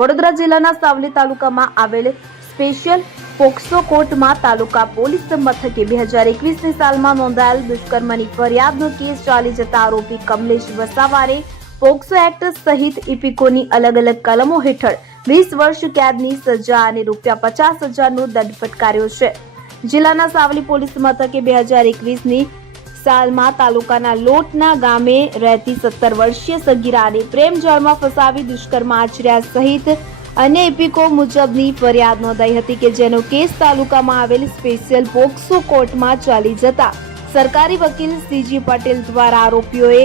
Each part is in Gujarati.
વડોદરા જિલ્લાના સાવલી તાલુકામાં આવેલ સ્પેશિયલ પોક્સો કોર્ટમાં તાલુકા પોલીસ મથકે બે હજાર એકવીસની સાલમાં નોંધાયેલ દુષ્કર્મની ફરિયાદનો કેસ ચાલી જતા આરોપી કમલેશ વસાવારે પોક્સો એક્ટ સહિત ઇપિકોની અલગ અલગ કલમો હેઠળ વીસ વર્ષ કેદની સજા અને રૂપિયા પચાસ હજારનો દંડ ફટકાર્યો છે. જિલ્લાના સાવલી પોલીસ મથકે બે હજાર એકવીસની સાલમાં તાલુકાના લોટના ગામે રહેતી સત્તર વર્ષીય સગીરાને પ્રેમ જાળમાં ફસાવી દુષ્કર્મ આચર્યા સહિત અન્ય એપિકો મુજબની ફરિયાદ નોંધાઈ હતી કે જેનો કેસ તાલુકામાં આવેલ સ્પેશિયલ પોક્સો કોર્ટમાં ચાલી જતા સરકારી વકીલ સીજી પટેલ દ્વારા આરોપીઓએ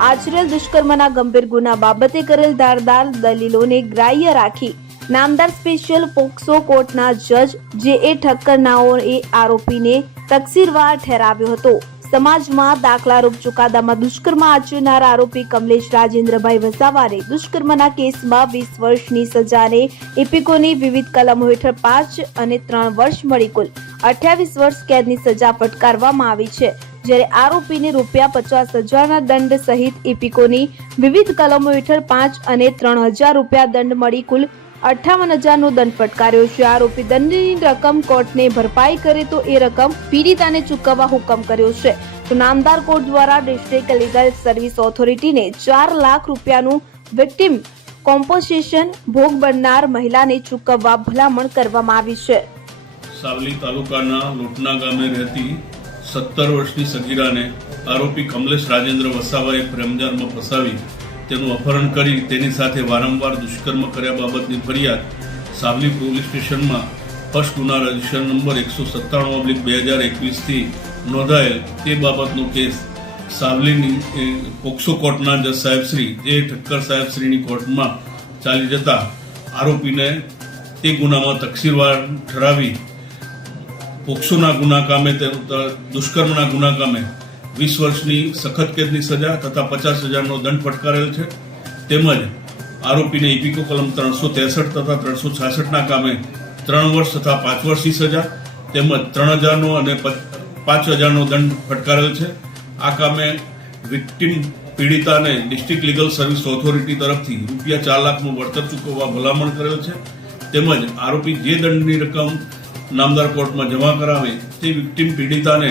આચરેલ દુષ્કર્મના ગંભીર ગુના બાબતે કરેલ ધારદાર દલીલોને ગ્રાહ્ય રાખી નામદાર સ્પેશિયલ પોક્સો કોર્ટના જજ જે એ ઠક્કર નાઓએ આરોપીને તકસીરવાર ઠેરાવ્યો હતો. સમાજમાં દાખલારૂપ ચુકાદામાં દુષ્કર્મ આચરનાર આરોપી કમલેશ રાજેન્દ્રભાઈ વસાવારે દુષ્કર્મના કેસમાં વીસ વર્ષની સજાને એપિકોની વિવિધ કલમો હેઠળ પાંચ અને ત્રણ વર્ષ મળી કુલ અઠ્યાવીસ વર્ષ કેદની સજા ફટકારવામાં આવી છે, જ્યારે આરોપીને રૂપિયા પચાસ હજારના દંડ સહિત ઇપિકોની વિવિધ કલમો હેઠળ પાંચ અને ત્રણ હજાર રૂપિયા દંડ મળી કુલ અઠ્ઠાવન હજારનો દંડ ફટકાર્યો છે. આરોપી દંડની રકમ કોર્ટને ભરપાઈ કરે તો એ રકમ પીડિતાને ચૂકવવા હુકમ કર્યો છે. તો નામદાર કોર્ટ દ્વારા ડિસ્ટ્રિક્ટ લીગલ સર્વિસ ઓથોરિટીને ચાર લાખ રૂપિયાનું વિક્ટિમ કોમ્પોઝિશન ભોગ બનનાર મહિલાને ચૂકવવા ભલામણ કરવામાં આવી છે. સાવલી તાલુકાના લોટના ગામે રહેતી સત્તર વર્ષની સગીરાને આરોપી કમલેશ રાજેન્દ્ર વસાવાએ પ્રેમજારમાં ફસાવી તેનું અપહરણ કરી તેની સાથે વારંવાર દુષ્કર્મ કર્યા બાબતની ફરિયાદ સાવલી પોલીસ સ્ટેશનમાં ફર્સ્ટ ગુના રજિસ્ટર નંબર એકસો સત્તાણું ઓબ્લિક બે હજાર એકવીસથી નોંધાયેલ તે બાબતનો કેસ સાવલીની પોક્સો કોર્ટના જજ સાહેબશ્રી જે ઠક્કર સાહેબશ્રીની કોર્ટમાં ચાલી જતા આરોપીને તે ગુનામાં તકસીરવાર ઠરાવી પોક્સોના ગુના કામે દુષ્કર્મના ગુના કામે વીસ વર્ષની સખત કેદની સજા તથા પચાસ હજારનો દંડ ફટકારેલ છે. તેમજ આરોપીને ઇપિકો કલમ ત્રણસો ત્રેસઠ તથા ત્રણસો છાસઠના કામે ત્રણ વર્ષ તથા પાંચ વર્ષની સજા, તેમજ ત્રણ હજારનો અને પાંચ હજારનો દંડ ફટકારેલ છે. આ કામે વિક્ટિમ પીડિતાને ડિસ્ટ્રિક્ટ લીગલ સર્વિસ ઓથોરિટી તરફથી રૂપિયા ચાર લાખનું વળતર ચૂકવવા ભલામણ કરેલ છે. તેમજ આરોપી જે દંડની રકમ નામદાર કોર્ટમાં જમા કરાવે તે વિક્ટિમ પીડિતાને